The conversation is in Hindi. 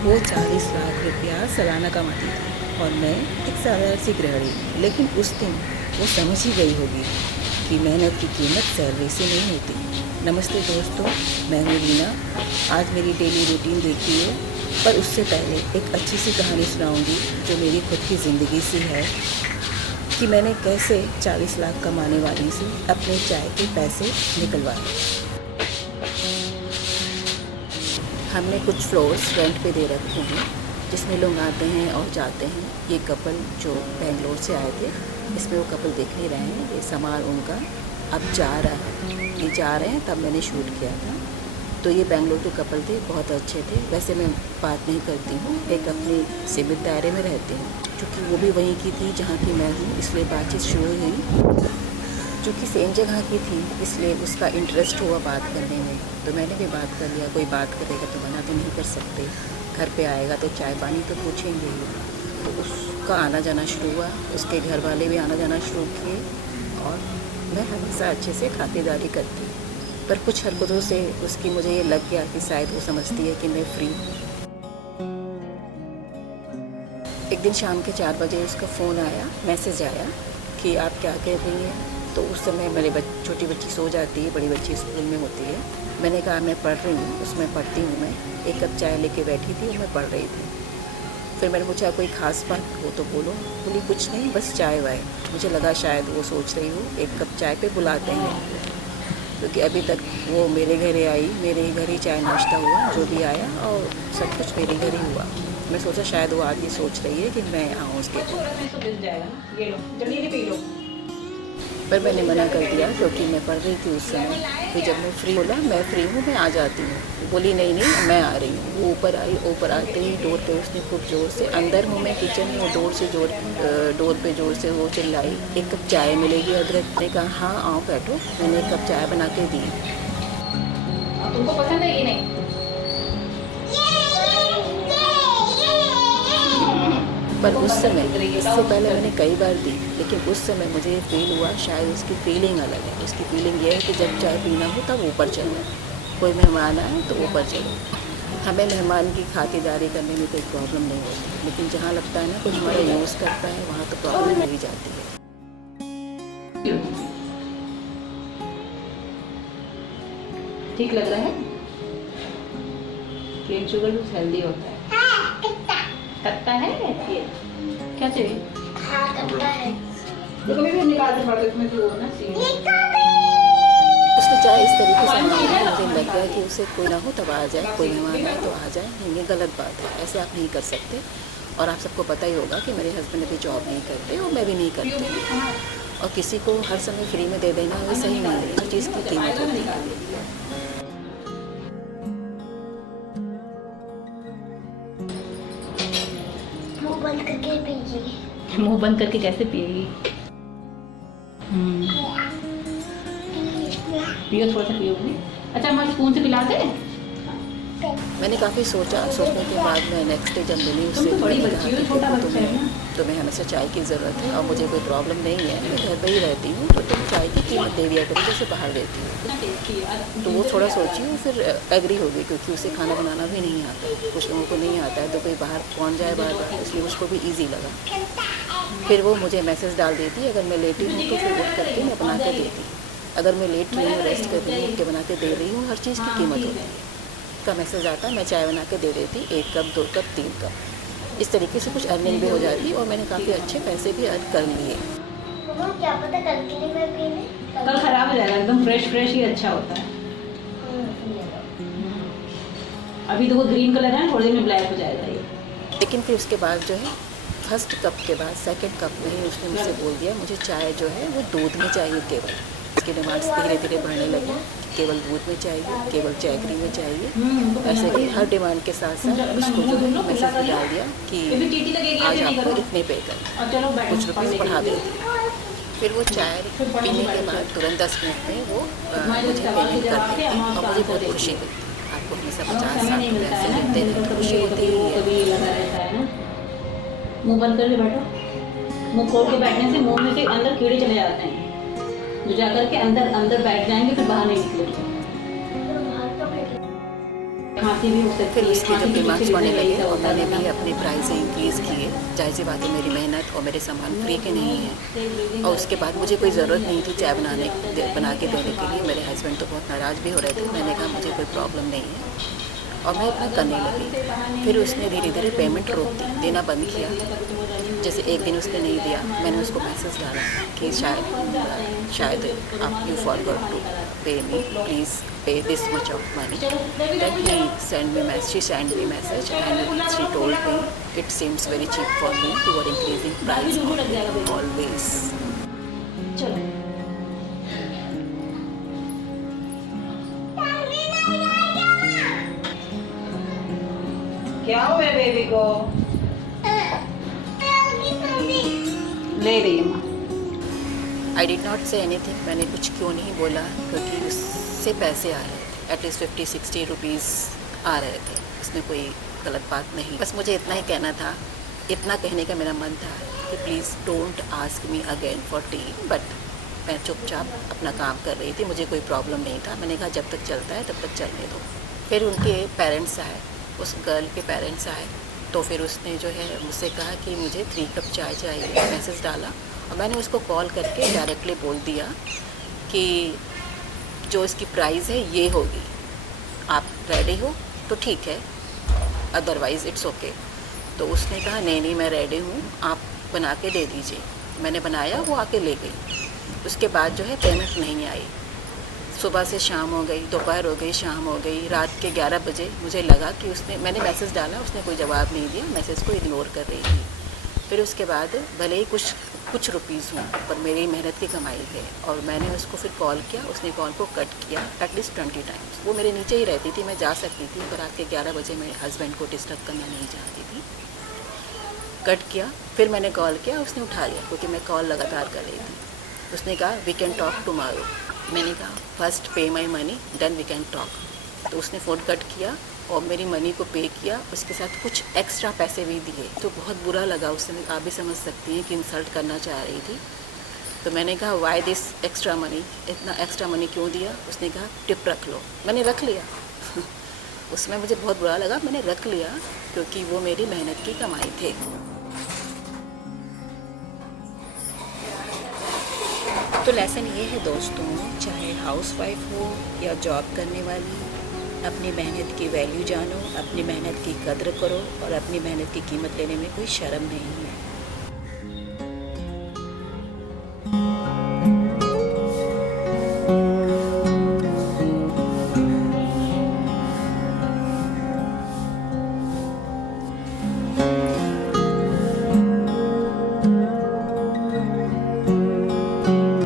वो 40 लाख रुपया सालाना कमाती थी और मैं एक साधारण सी गृहिणी। लेकिन उस दिन वो समझ ही गई होगी कि मेहनत की कीमत सैलरी से नहीं होती। नमस्ते दोस्तों, मैं हूँ रीना। आज मेरी डेली रूटीन देखिए, पर उससे पहले एक अच्छी सी कहानी सुनाऊंगी जो मेरी खुद की ज़िंदगी से है कि मैंने कैसे 40 लाख कमाने वाली से अपने चाय के पैसे निकलवाए। हमने कुछ फ्लोर्स रेंट पे दे रखे हैं जिसमें लोग आते हैं और जाते हैं। ये कपल जो बेंगलोर से आए थे, इसमें वो कपल देख नहीं रहे हैं। ये सामान उनका अब जा रहा है, ये जा रहे हैं, तब मैंने शूट किया था। तो ये बेंगलोर के कपल थे, बहुत अच्छे थे। वैसे मैं बात नहीं करती हूँ, एक अपने सीमित दायरे में रहती हूँ। क्योंकि वो भी वहीं की थी जहाँ की मैं हूँ, इसलिए बातचीत शुरू हुई। चूँकि सेम जगह की थी, इसलिए उसका इंटरेस्ट हुआ बात करने में, तो मैंने भी बात कर लिया। कोई बात करेगा तो मना तो नहीं कर सकते, घर पे आएगा तो चाय पानी तो पूछेंगे ही। तो उसका आना जाना शुरू हुआ, उसके घर वाले भी आना जाना शुरू किए और मैं हमेशा अच्छे से खातिरदारी करती। पर कुछ हरकतों से उसकी मुझे ये लग गया कि शायद वो समझती है कि मैं फ्री। एक दिन शाम के 4 बजे उसका फ़ोन आया, मैसेज आया कि आप क्या कर रही हैं। तो उस समय मेरी छोटी बच्ची सो जाती है, बड़ी बच्ची स्कूल में होती है। मैंने कहा मैं पढ़ रही हूँ, उसमें पढ़ती हूँ। मैं एक कप चाय लेके बैठी थी और मैं पढ़ रही थी। फिर मैंने पूछा कोई ख़ास बात हो तो बोलो। बोली कुछ नहीं, बस चाय वाय। मुझे लगा शायद वो सोच रही हो एक कप चाय पे बुलाते हैं, क्योंकि अभी तक वो मेरे घर ही आई, मेरे ही घर ही चाय नाश्ता हुआ, जो भी आया और सब कुछ मेरे घर ही हुआ। मैं सोचा शायद वो आज ये सोच रही है कि मैं आऊँ उसके घर। पर मैंने मना कर दिया क्योंकि मैं पढ़ रही थी उस समय। फिर जब मैं फ्री बोला मैं फ्री हूँ, मैं आ जाती हूँ। बोली नहीं नहीं मैं आ रही हूँ। वो ऊपर आई, ऊपर आते ही डोर पे उसने खूब ज़ोर से, अंदर हूँ मैं किचन में, डोर पे ज़ोर से वो चिल्लाई एक कप चाय मिलेगी अदरक। ने कहा हाँ आओ बैठो। मैंने एक कप चाय बना के दी। तुमको पसंद है ये नहीं? पर उस समय, इससे पहले मैंने कई बार दी, लेकिन उस समय मुझे ये फील हुआ शायद उसकी फीलिंग अलग है। उसकी फीलिंग ये है कि जब चाय पीना हो तब ऊपर चलो, कोई मेहमान आए तो ऊपर चलो। हमें मेहमान की खातिरदारी करने में कोई प्रॉब्लम नहीं होती, लेकिन जहाँ लगता है ना कोई हमारा यूज़ करता है, वहाँ तो प्रॉब्लम हो ही जाती है। ठीक लग रहा है? प्लेन शुगर तो हेल्दी होता है। कत्ता है ये क्या चाहिए? हाँ कत्ता है। तो कभी भी निकाल के पड़ में तो ना चाहिए। उसने चाहे इस तरीके से मुझे लग गया कि उसे कोई ना हो तब आ जाए, कोई मेहमान आए तो आ जाए। नहीं, ये गलत बात है, ऐसे आप नहीं कर सकते। और आप सबको पता ही होगा कि मेरे हस्बैंड अभी जॉब नहीं करते और मैं भी नहीं करती। और किसी को हर समय फ्री में दे देना वो सही नहीं है, हर चीज़ की कीमत होती है। मुंह बंद करके पिएगी। मुंह बंद करके कैसे पिएगी? पियो, थोड़ा सा पियोगी। अच्छा मैं स्पून से पिला दे। मैंने काफ़ी सोचने के बाद मैं नेक्स्ट डे जब मिली उससे तुम्हें हमेशा चाय की ज़रूरत है और मुझे कोई प्रॉब्लम नहीं है, मैं घर पर ही रहती हूँ, तो तुम चाय की कीमत दे दिया करो जैसे बाहर देती हूँ। तो वो थोड़ा सोची और फिर एग्री हो गई, क्योंकि उसे खाना बनाना भी नहीं आता। कुछ लोगों को नहीं आता है तो कोई बाहर कौन जाए बार, इसलिए उसको भी ईजी लगा। फिर वो मुझे मैसेज डाल देती, अगर मैं लेटी हूँ तो फिर उठ करके मैं बना के देती। अगर मैं लेट रही हूँ, रेस्ट कर रही हूँ, उठ के बना के दे रही हूँ, हर चीज़ की कीमत होती है। का मैसेज आता, मैं चाय बना के दे देती, 1 कप 2 कप 3 कप, इस तरीके से कुछ अर्निंग भी हो जाती और मैंने काफ़ी अच्छे पैसे भी अर्न कर लिए। क्या पता कल के लिए मैं पीने, कल खराब हो जाएगा, एकदम फ्रेश ही अच्छा होता है। अभी तो वो ग्रीन कलर है, थोड़ी देर में ब्लैक हो जाएगा ये। लेकिन फिर उसके बाद जो है, फर्स्ट कप के बाद सेकंड कप में ही उसने मुझसे बोल दिया मुझे चाय जो है वो दूध में चाहिए केवल। उसकी डिमांड्स धीरे धीरे बढ़ने लगी, केवल दूध में चाहिए, केवल जैगरी में चाहिए। ऐसे कि हर डिमांड के साथ साथ उसको जो है मैसेज भी डाल दिया कि आज आपको इतने पे कर, कुछ रुपीज़ बढ़ा देती। फिर वो चाय पीने के बाद तुरंत 10 मिनट में वो मुझे पेमेंट कर देती और मुझे बहुत खुशी मिलती। आपको हमेशा 50-60 रुपये ऐसे मिलते हैं, खुशी होती है। मुँह बंद करके बैठो, मुँह खोल के बैठने से मुँह में से अंदर कीड़े चले जाते हैं, जो जाकर के अंदर बैठ जाएंगे, फिर बाहर नहीं निकलेंगे। खांसी भी हो सकती फिर है, उसके खांसी जब के डिमांड्स पीछे बढ़ने रीज़न यही लगे तो और होता है मैंने भी ना। अपने प्राइस इंक्रीज़ किए, जाहिर सी बात है मेरी मेहनत और मेरे सामान फ्री के नहीं हैं। और उसके बाद मुझे कोई ज़रूरत नहीं थी चाय बना के देने के लिए। मेरे हस्बैंड तो बहुत नाराज़ भी हो रहे थे। मैंने कहा मुझे कोई प्रॉब्लम नहीं है और मैं अपना करने लगी। फिर उसने धीरे धीरे पेमेंट रोक दी, देना बंद किया। जैसे एक दिन उसने नहीं दिया, मैंने उसको मैसेज डाला कि शायद आप you forgot to pay me, please pay this much of money. Then he she send me message and she told me it seems very cheap for me, you are increasing price always. चलो क्या हो मेरे बेबी को ले रही हूँ। I did not say anything, मैंने कुछ क्यों नहीं बोला, क्योंकि उससे पैसे आ रहे थे, एटलीस्ट 50-60 रुपीज़ आ रहे थे, इसमें कोई गलत बात नहीं। बस मुझे इतना ही कहना था, इतना कहने का मेरा मन था कि please don't ask me again for T. But मैं चुपचाप अपना काम कर रही थी, मुझे कोई प्रॉब्लम नहीं था। मैंने कहा जब तक चलता है तब तक चलने दो। फिर उनके पेरेंट्स आए, उस गर्ल के पेरेंट्स आए, तो फिर उसने जो है मुझसे कहा कि मुझे 3 कप चाय चाहिए, मैसेज डाला और मैंने उसको कॉल करके डायरेक्टली बोल दिया कि जो इसकी प्राइस है ये होगी, आप रेडी हो तो ठीक है, अदरवाइज़ इट्स ओके। तो उसने कहा नहीं नहीं मैं रेडी हूँ, आप बना के दे दीजिए। मैंने बनाया, वो आके ले गई। उसके बाद जो है पेमेंट नहीं आई। सुबह से शाम हो गई, दोपहर हो गई, शाम हो गई, रात के 11 बजे मुझे लगा कि मैंने मैसेज डाला, उसने कोई जवाब नहीं दिया, मैसेज को इग्नोर कर रही थी। फिर उसके बाद भले ही कुछ रुपीज़ हों, पर मेरी मेहनत की कमाई है, और मैंने उसको फिर कॉल किया, उसने कॉल को कट किया एटलीस्ट 20 टाइम्स। वो मेरे नीचे ही रहती थी, मैं जा सकती थी, पर रात के 11 बजे मेरे हस्बैंड को डिस्टर्ब करना नहीं चाहती थी। कट किया, फिर मैंने कॉल किया, उसने उठा लिया, क्योंकि मैं कॉल लगातार कर रही थी। उसने कहा वी कैन टॉक टुमारो। मैंने कहा first pay my money then we can talk. तो उसने फ़ोन कट किया और मेरी मनी को पे किया, उसके साथ कुछ एक्स्ट्रा पैसे भी दिए। तो बहुत बुरा लगा उस समय, आप भी समझ सकती हैं कि इंसल्ट करना चाह रही थी। तो मैंने कहा वाई दिस एक्स्ट्रा मनी, इतना एक्स्ट्रा मनी क्यों दिया? उसने कहा टिप रख लो। मैंने रख लिया उसमें मुझे बहुत बुरा लगा, मैंने रख लिया, क्योंकि वो मेरी मेहनत की कमाई थे। तो लेसन ये है दोस्तों, चाहे हाउसवाइफ हो या जॉब करने वाली, अपनी मेहनत की वैल्यू जानो, अपनी मेहनत की कद्र करो और अपनी मेहनत की कीमत लेने में कोई शर्म नहीं है।